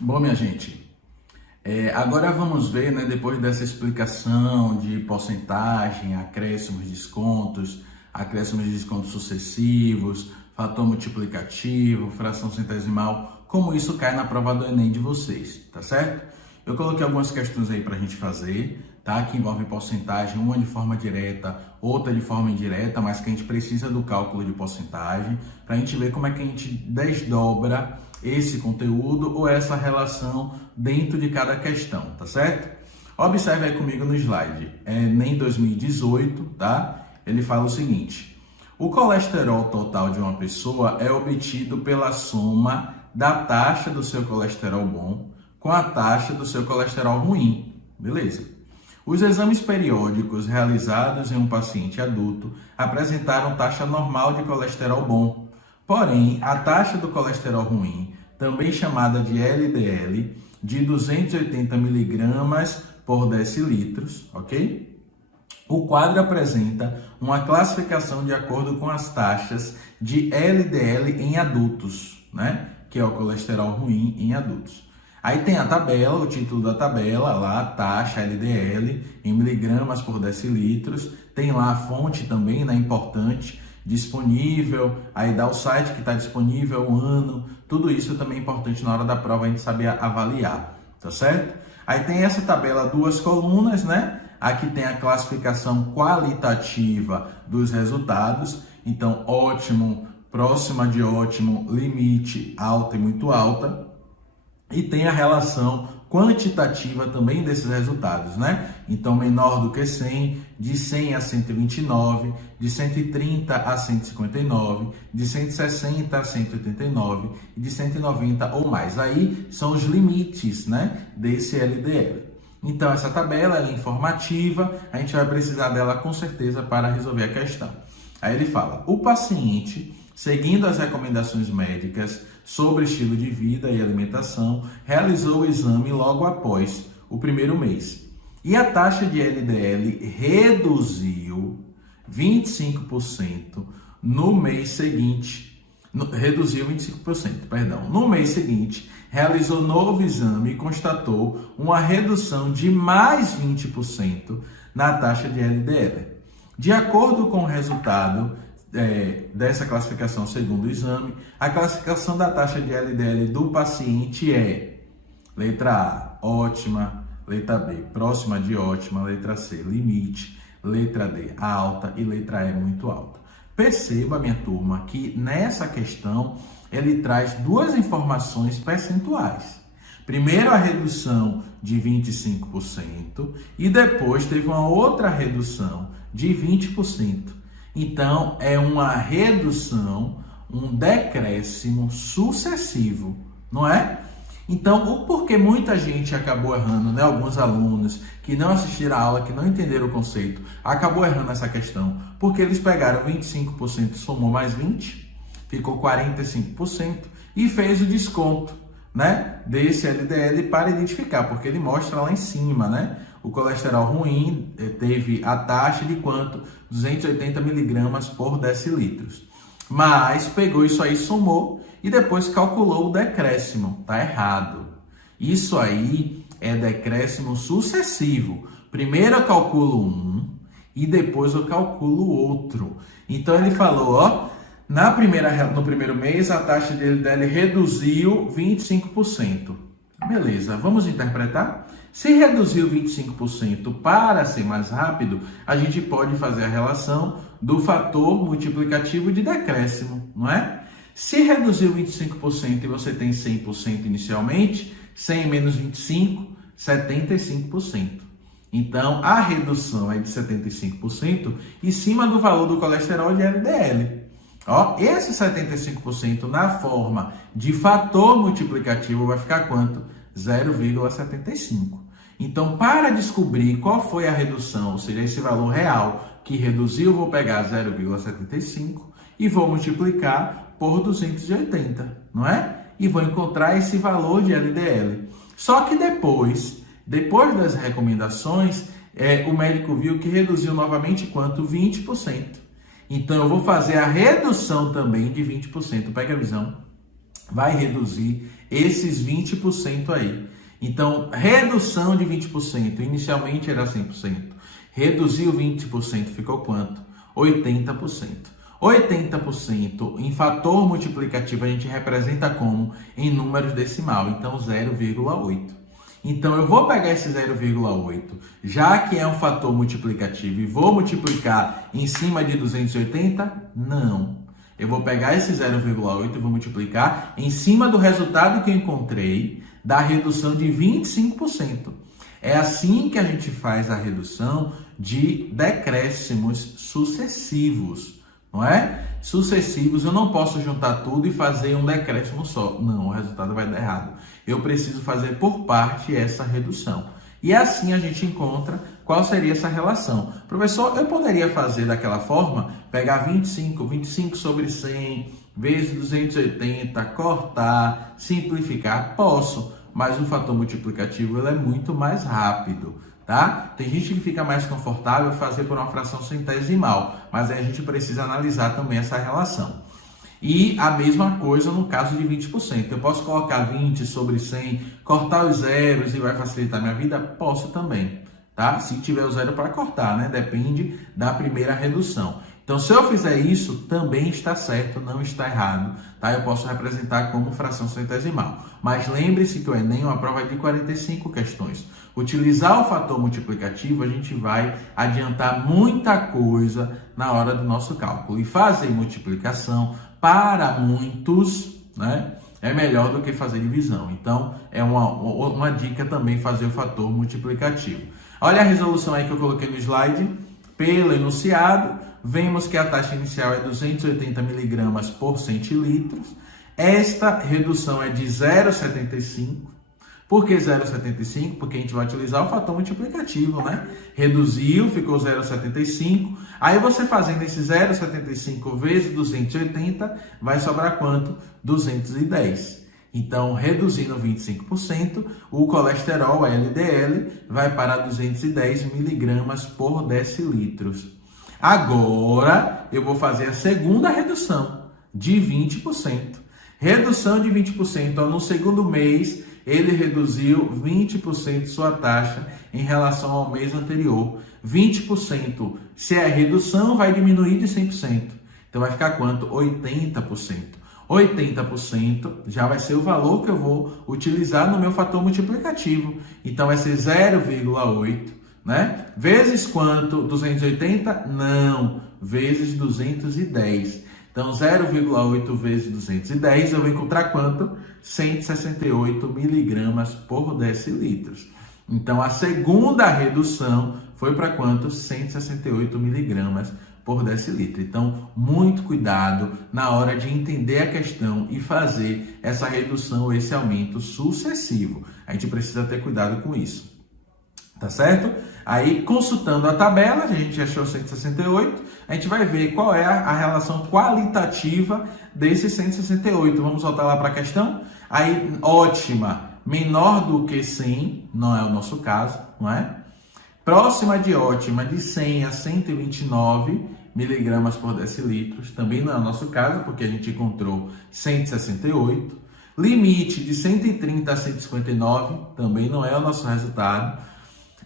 Bom, minha gente, agora vamos ver, né, depois dessa explicação de porcentagem, acréscimos de descontos sucessivos, fator multiplicativo, fração centesimal, como isso cai na prova do Enem de vocês, tá certo? Eu coloquei algumas questões aí para a gente fazer, tá? Que envolvem porcentagem, uma de forma direta, outra de forma indireta, mas que a gente precisa do cálculo de porcentagem para a gente ver como é que a gente desdobra esse conteúdo ou essa relação dentro de cada questão, tá certo? Observe aí comigo no slide, Enem 2018, tá? Ele fala o seguinte: o colesterol total de uma pessoa é obtido pela soma da taxa do seu colesterol bom com a taxa do seu colesterol ruim, beleza? Os exames periódicos realizados em um paciente adulto apresentaram taxa normal de colesterol bom. Porém, a taxa do colesterol ruim, também chamada de LDL, de 280 mg por decilitros, ok? O quadro apresenta uma classificação de acordo com as taxas de LDL em adultos, né? Que é o colesterol ruim em adultos. Aí tem a tabela, o título da tabela, lá, taxa LDL em miligramas por decilitros. Tem lá a fonte também, né? Importante, disponível, aí dá o site que está disponível, o ano, tudo isso também é importante na hora da prova a gente saber avaliar, tá certo? Aí tem essa tabela, duas colunas, né? Aqui tem a classificação qualitativa dos resultados, então ótimo, próxima de ótimo, limite, alta e muito alta. E tem a relação quantitativa também desses resultados, né? Então, menor do que 100, de 100 a 129, de 130 a 159, de 160 a 189 e de 190 ou mais. Aí são os limites, né, desse LDL. Então, essa tabela ela é informativa, a gente vai precisar dela com certeza para resolver a questão. Aí ele fala: o paciente, seguindo as recomendações médicas sobre estilo de vida e alimentação, realizou o exame logo após o primeiro mês. E a taxa de LDL reduziu 25% no mês seguinte. Reduziu 25%, perdão. No mês seguinte, realizou novo exame e constatou uma redução de mais 20% na taxa de LDL. De acordo com o resultado dessa classificação segundo o exame, a classificação da taxa de LDL do paciente é: letra A, ótima; letra B, próxima de ótima; letra C, limite; letra D, alta; e letra E, muito alta. Perceba, minha turma, que nessa questão ele traz duas informações percentuais. Primeiro, a redução de 25% e depois teve uma outra redução de 20%. Então, é uma redução, um decréscimo sucessivo, não é? Então, o porquê muita gente acabou errando, né? Alguns alunos que não assistiram a aula, que não entenderam o conceito, acabou errando essa questão, porque eles pegaram 25%, somou mais 20%, ficou 45% e fez o desconto, né, desse LDL para identificar, porque ele mostra lá em cima, né? O colesterol ruim teve a taxa de quanto? 280 mg por decilitros. Mas pegou isso aí, somou e depois calculou o decréscimo. Tá errado. Isso aí é decréscimo sucessivo. Primeiro eu calculo um e depois eu calculo outro. Então ele falou, ó, no primeiro mês a taxa de LDL reduziu 25%. Beleza, vamos interpretar? Se reduziu 25% para ser mais rápido, a gente pode fazer a relação do fator multiplicativo de decréscimo, não é? Se reduziu 25% e você tem 100% inicialmente, 100 menos 25, 75%. Então, a redução é de 75% em cima do valor do colesterol de LDL. Ó, esse 75% na forma de fator multiplicativo vai ficar quanto? 0,75. Então, para descobrir qual foi a redução, ou seja, esse valor real que reduziu, vou pegar 0,75 e vou multiplicar por 280, não é? E vou encontrar esse valor de LDL. Só que depois das recomendações, o médico viu que reduziu novamente quanto? 20%. Então, eu vou fazer a redução também de 20%. Pega a visão. vai reduzir esses 20% aí. Então, redução de 20%, inicialmente era 100%. Reduziu 20%, ficou quanto? 80%. 80% em fator multiplicativo a gente representa como? Em números decimal, então 0,8. Então eu vou pegar esse 0,8, já que é um fator multiplicativo, e vou multiplicar em cima de 280? Não. Eu vou pegar esse 0,8 e vou multiplicar em cima do resultado que eu encontrei da redução de 25%. É assim que a gente faz a redução de decréscimos sucessivos, não é? Sucessivos, eu não posso juntar tudo e fazer um decréscimo só. Não, o resultado vai dar errado. Eu preciso fazer por parte essa redução. E assim a gente encontra qual seria essa relação. Professor, eu poderia fazer daquela forma, pegar 25 sobre 100 vezes 280, cortar, simplificar? Posso, mas o fator multiplicativo ele é muito mais rápido. Tá? Tem gente que fica mais confortável fazer por uma fração centesimal, mas aí a gente precisa analisar também essa relação. E a mesma coisa no caso de 20%. Eu posso colocar 20 sobre 100, cortar os zeros e vai facilitar minha vida? Posso também, tá? Se tiver o zero para cortar, né? Depende da primeira redução. Então, se eu fizer isso, também está certo, não está errado, tá? Eu posso representar como fração centesimal. Mas lembre-se que o Enem é uma prova de 45 questões. Utilizar o fator multiplicativo, a gente vai adiantar muita coisa na hora do nosso cálculo. E fazer multiplicação, para muitos, né, é melhor do que fazer divisão. Então, é uma dica também fazer o fator multiplicativo. Olha a resolução aí que eu coloquei no slide. Pelo enunciado, vemos que a taxa inicial é 280 miligramas por centilitros. Esta redução é de 0,75. Por que 0,75? Porque a gente vai utilizar o fator multiplicativo, né? Reduziu, ficou 0,75. Aí você fazendo esse 0,75 vezes 280, vai sobrar quanto? 210. Então, reduzindo 25%, o colesterol, a LDL, vai para 210 miligramas por decilitros. Agora, eu vou fazer a segunda redução, de 20%. Redução de 20%, no segundo mês, ele reduziu 20% sua taxa em relação ao mês anterior. 20%, se é redução, vai diminuir de 100%. Então, vai ficar quanto? 80%. 80% já vai ser o valor que eu vou utilizar no meu fator multiplicativo. Então, vai ser 0,8, né? Vezes quanto? 280? Não, vezes 210. Então, 0,8 vezes 210, eu vou encontrar quanto? 168 miligramas por decilitros. Então, a segunda redução foi para quanto? 168 miligramas por decilitro. Então, muito cuidado na hora de entender a questão e fazer essa redução, esse aumento sucessivo. A gente precisa ter cuidado com isso. Tá certo? Aí, consultando a tabela, a gente achou 168, a gente vai ver qual é a relação qualitativa desse 168. Vamos voltar lá para a questão? Aí, ótima, menor do que 100, não é o nosso caso, não é? Próxima de ótima, de 100 a 129 miligramas por decilitros, também não é o nosso caso, porque a gente encontrou 168. Limite de 130 a 159, também não é o nosso resultado.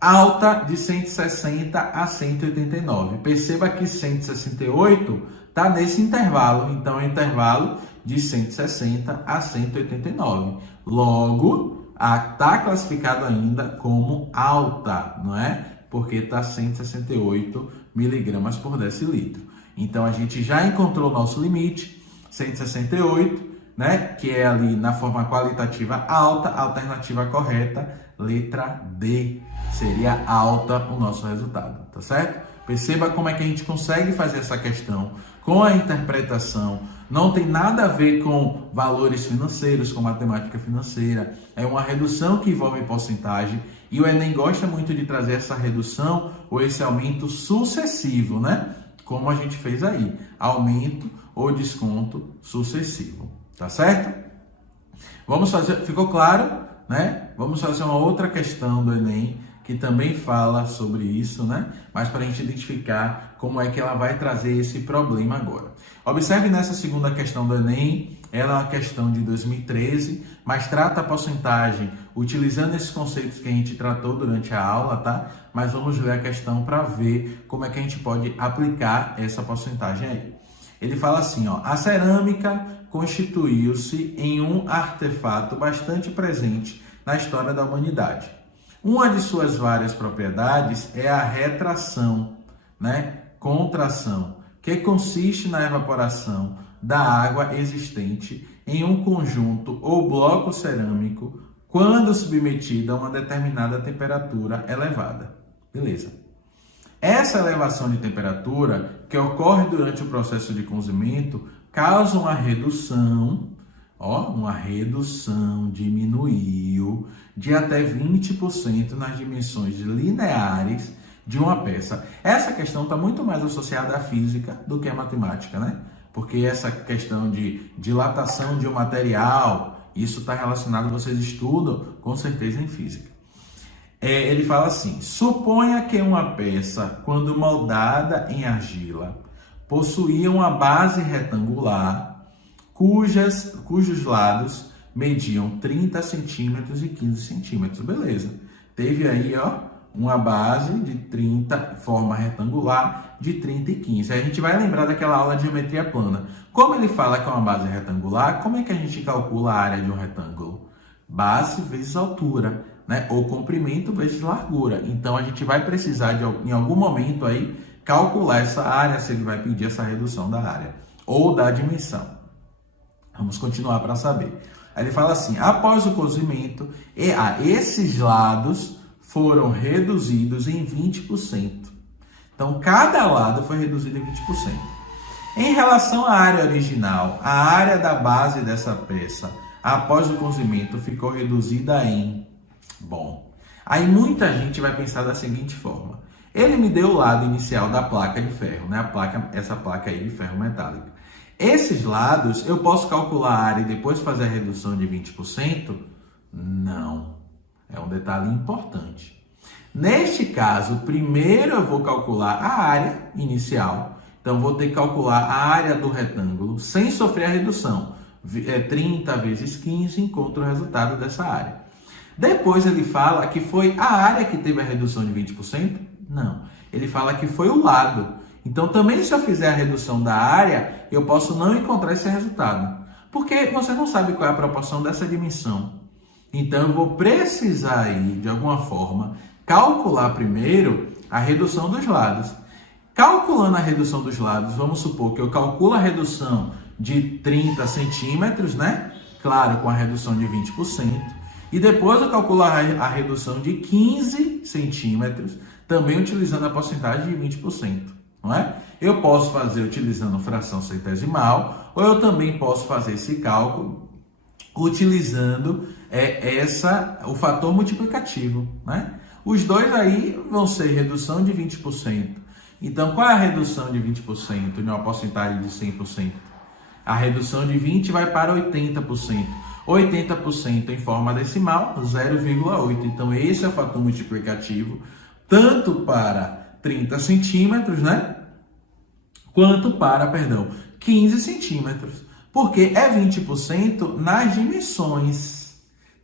Alta de 160 a 189. Perceba que 168 está nesse intervalo, então é intervalo de 160 a 189. Logo, está classificado ainda como alta, não é? Porque está 168 miligramas por decilitro. Então, a gente já encontrou o nosso limite, 168, né? Que é ali na forma qualitativa alta, alternativa correta, letra D. Seria alta o nosso resultado, tá certo? Perceba como é que a gente consegue fazer essa questão com a interpretação. Não tem nada a ver com valores financeiros, com matemática financeira. É uma redução que envolve porcentagem. E o Enem gosta muito de trazer essa redução ou esse aumento sucessivo, né? Como a gente fez aí. Aumento ou desconto sucessivo, tá certo? Vamos fazer, ficou claro, né? Vamos fazer uma outra questão do Enem que também fala sobre isso, né? Mas para a gente identificar como é que ela vai trazer esse problema agora. Observe nessa segunda questão do Enem, ela é uma questão de 2013, mas trata a porcentagem utilizando esses conceitos que a gente tratou durante a aula, tá? Mas vamos ler a questão para ver como é que a gente pode aplicar essa porcentagem aí. Ele fala assim, ó, a cerâmica constituiu-se em um artefato bastante presente na história da humanidade. Uma de suas várias propriedades é a retração, né? Contração, que consiste na evaporação da água existente em um conjunto ou bloco cerâmico quando submetida a uma determinada temperatura elevada. Beleza. Essa elevação de temperatura que ocorre durante o processo de cozimento causa uma redução, diminuiu de até 20% nas dimensões lineares de uma peça. Essa questão está muito mais associada à física do que à matemática, né? Porque essa questão de dilatação de um material, isso está relacionado, vocês estudam com certeza em física. Ele fala assim, suponha que uma peça, quando moldada em argila, possuía uma base retangular, cujos lados mediam 30 centímetros e 15 centímetros. Beleza. Teve aí, uma base de 30, forma retangular, de 30 e 15. Aí a gente vai lembrar daquela aula de geometria plana. Como ele fala que é uma base retangular, como é que a gente calcula a área de um retângulo? Base vezes altura, né? Ou comprimento vezes largura. Então a gente vai precisar, em algum momento aí, calcular essa área, se ele vai pedir essa redução da área ou da dimensão. Vamos continuar para saber. Aí ele fala assim, após o cozimento, esses lados foram reduzidos em 20%. Então, cada lado foi reduzido em 20%. Em relação à área original, a área da base dessa peça, após o cozimento, ficou reduzida em... Bom, aí muita gente vai pensar da seguinte forma. Ele me deu o lado inicial da placa de ferro, né? Essa placa aí de ferro metálico. Esses lados, eu posso calcular a área e depois fazer a redução de 20%? Não. É um detalhe importante. Neste caso, primeiro eu vou calcular a área inicial. Então, vou ter que calcular a área do retângulo sem sofrer a redução. 30 vezes 15, encontro o resultado dessa área. Depois ele fala que foi a área que teve a redução de 20%? Não. Ele fala que foi o lado. Então, também se eu fizer a redução da área, eu posso não encontrar esse resultado. Porque você não sabe qual é a proporção dessa dimensão. Então, eu vou precisar aí, de alguma forma, calcular primeiro a redução dos lados. Calculando a redução dos lados, vamos supor que eu calculo a redução de 30 centímetros, né? Claro, com a redução de 20%. E depois eu calculo a redução de 15 centímetros, também utilizando a porcentagem de 20%. Não é? Eu posso fazer utilizando fração centesimal, ou eu também posso fazer esse cálculo utilizando o fator multiplicativo, né? Os dois aí vão ser redução de 20%. Então, qual é a redução de 20% de uma porcentagem de 100%? A redução de 20% vai para 80%. 80% em forma decimal, 0,8. Então, esse é o fator multiplicativo, tanto para 30 centímetros, né? Quanto para, 15 centímetros. Porque é 20% nas dimensões,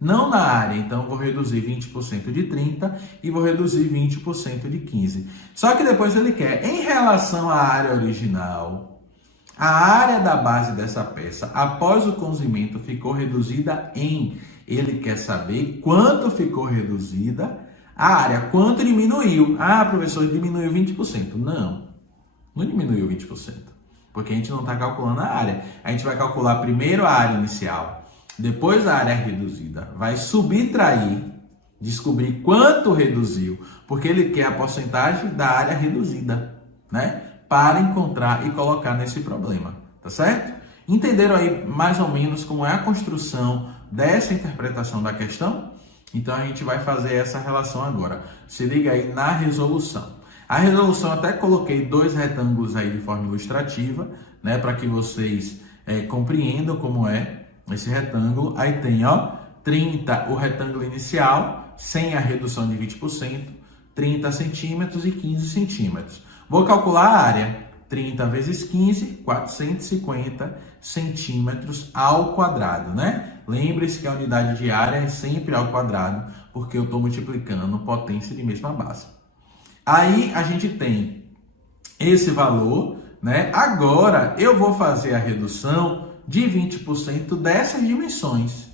não na área. Então, vou reduzir 20% de 30 e vou reduzir 20% de 15. Só que depois ele quer, em relação à área original, a área da base dessa peça, após o cozimento, ficou reduzida em... Ele quer saber quanto ficou reduzida a área, quanto diminuiu. Ah, professor, diminuiu 20%. Não diminuiu 20%. Porque a gente não está calculando a área. A gente vai calcular primeiro a área inicial, depois a área reduzida. Vai subtrair, descobrir quanto reduziu, porque ele quer a porcentagem da área reduzida, né? Para encontrar e colocar nesse problema, tá certo? Entenderam aí mais ou menos como é a construção dessa interpretação da questão? Então a gente vai fazer essa relação agora. Se liga aí na resolução. A resolução, até coloquei dois retângulos aí de forma ilustrativa, né, para que vocês compreendam como é esse retângulo. Aí tem, 30 o retângulo inicial, sem a redução de 20%, 30 centímetros e 15 centímetros. Vou calcular a área. 30 vezes 15, 450 centímetros ao quadrado, né? Lembre-se que a unidade de área é sempre ao quadrado, porque eu estou multiplicando potência de mesma base. Aí a gente tem esse valor, né? Agora eu vou fazer a redução de 20% dessas dimensões.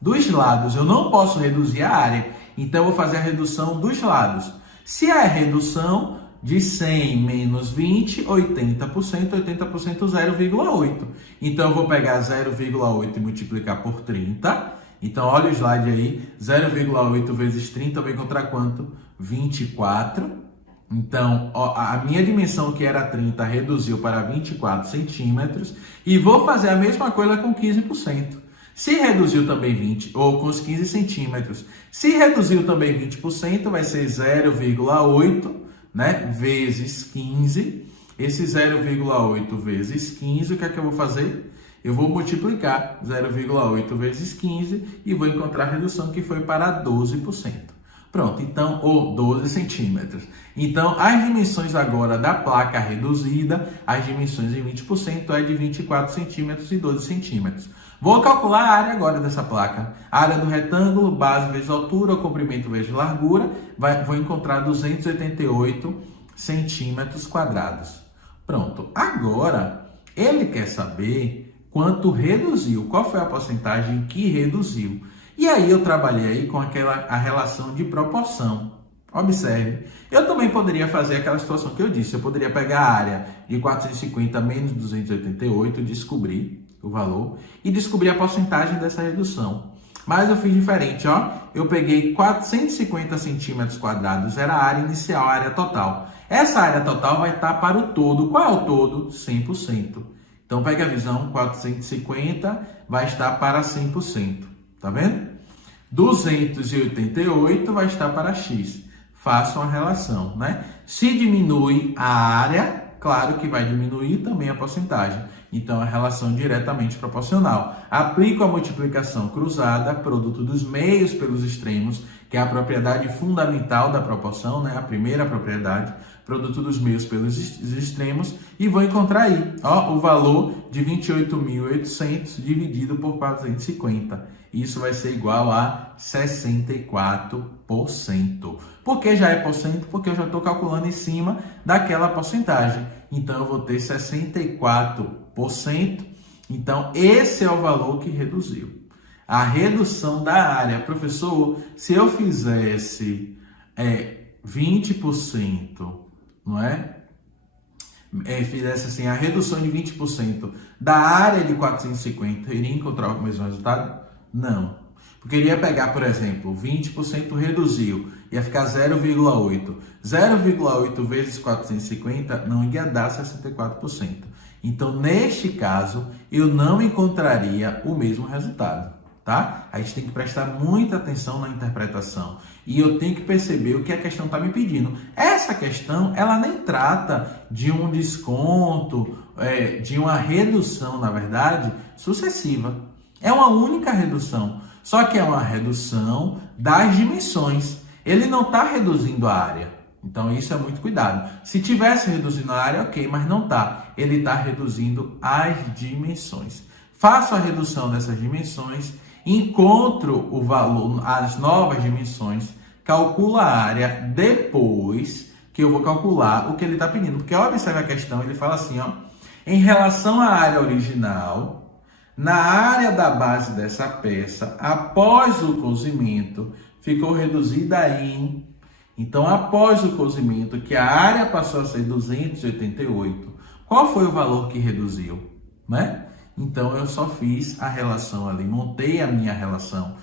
Dos lados, eu não posso reduzir a área, então eu vou fazer a redução dos lados. Se é a redução de 100 menos 20, 80%, 80% 0,8. Então eu vou pegar 0,8 e multiplicar por 30. Então olha o slide aí, 0,8 vezes 30 eu vou encontrar quanto? 24. Então a minha dimensão que era 30 reduziu para 24 centímetros e vou fazer a mesma coisa com 15%. Se reduziu também 20, ou com os 15 centímetros, se reduziu também 20%, vai ser 0,8, né, vezes 15. Esse 0,8 vezes 15, o que é que eu vou fazer? Eu vou multiplicar 0,8 vezes 15 e vou encontrar a redução que foi para 12%. Pronto, então, ou 12 centímetros. Então, as dimensões agora da placa reduzida, as dimensões em 20% é de 24 centímetros e 12 centímetros. Vou calcular a área agora dessa placa. A área do retângulo, base vezes altura, comprimento vezes largura, vou encontrar 288 centímetros quadrados. Pronto. Agora, ele quer saber quanto reduziu, qual foi a porcentagem que reduziu. E aí eu trabalhei aí com a relação de proporção. Observe, eu também poderia fazer aquela situação que eu disse. Eu poderia pegar a área de 450 menos 288, descobrir o valor e descobrir a porcentagem dessa redução. Mas eu fiz diferente, ó. Eu peguei 450 centímetros quadrados, era a área inicial, a área total. Essa área total vai estar para o todo. Qual é o todo? 100%. Então pega a visão, 450 vai estar para 100%. Tá vendo? 288 vai estar para X. Façam a relação, né? Se diminui a área, claro que vai diminuir também a porcentagem. Então, a relação diretamente proporcional. Aplico a multiplicação cruzada, produto dos meios pelos extremos, que é a propriedade fundamental da proporção, né? A primeira propriedade, produto dos meios pelos extremos, e vou encontrar aí, ó, o valor de 28.800 dividido por 450. Isso vai ser igual a 64%. Por que já é porcento? Porque eu já estou calculando em cima daquela porcentagem. Então, eu vou ter 64%. Então, esse é o valor que reduziu. A redução da área. Professor, se eu fizesse 20%, não é? Fizesse assim, a redução de 20% da área de 450, iria encontrar o mesmo resultado? Não. Porque iria pegar, por exemplo, 20% reduziu, ia ficar 0,8. 0,8 vezes 450 não ia dar 64%. Então, neste caso, eu não encontraria o mesmo resultado, tá? A gente tem que prestar muita atenção na interpretação. E eu tenho que perceber o que a questão está me pedindo. Essa questão, ela nem trata de um desconto, de uma redução, na verdade, sucessiva. É uma única redução, só que é uma redução das dimensões. Ele não está reduzindo a área, então isso é muito cuidado. Se tivesse reduzindo a área, ok, mas não está. Ele está reduzindo as dimensões. Faço a redução dessas dimensões, encontro o valor, as novas dimensões, calculo a área depois que eu vou calcular o que ele está pedindo. Porque observe a questão, ele fala assim, ó, em relação à área original, na área da base dessa peça, após o cozimento, ficou reduzida em... Então, após o cozimento, que a área passou a ser 288, qual foi o valor que reduziu, né? Então, eu só fiz a relação ali, montei a minha relação,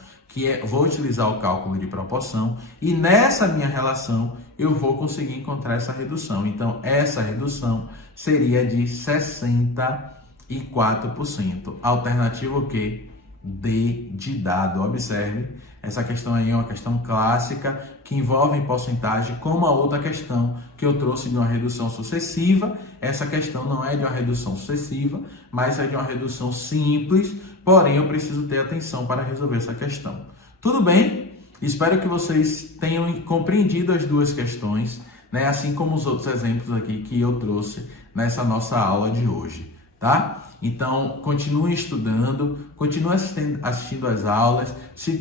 vou utilizar o cálculo de proporção, e nessa minha relação, eu vou conseguir encontrar essa redução. Então, essa redução seria de 64%. Alternativa o quê? D de dado. Observe, essa questão aí é uma questão clássica que envolve porcentagem, como a outra questão que eu trouxe de uma redução sucessiva. Essa questão não é de uma redução sucessiva, mas é de uma redução simples, porém eu preciso ter atenção para resolver essa questão. Tudo bem? Espero que vocês tenham compreendido as duas questões, né? Assim como os outros exemplos aqui que eu trouxe nessa nossa aula de hoje, tá? Então, continue estudando, continue assistindo às aulas. Se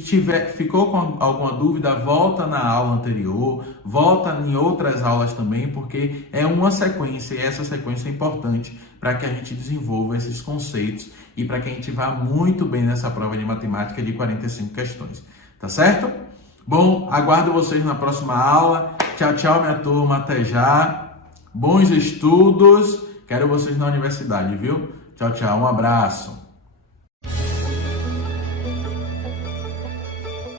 ficou com alguma dúvida, volta na aula anterior, volta em outras aulas também, porque é uma sequência e essa sequência é importante para que a gente desenvolva esses conceitos e para que a gente vá muito bem nessa prova de matemática de 45 questões, tá certo? Bom, aguardo vocês na próxima aula. Tchau, tchau, minha turma, até já. Bons estudos, quero vocês na universidade, viu? Tchau, tchau, um abraço.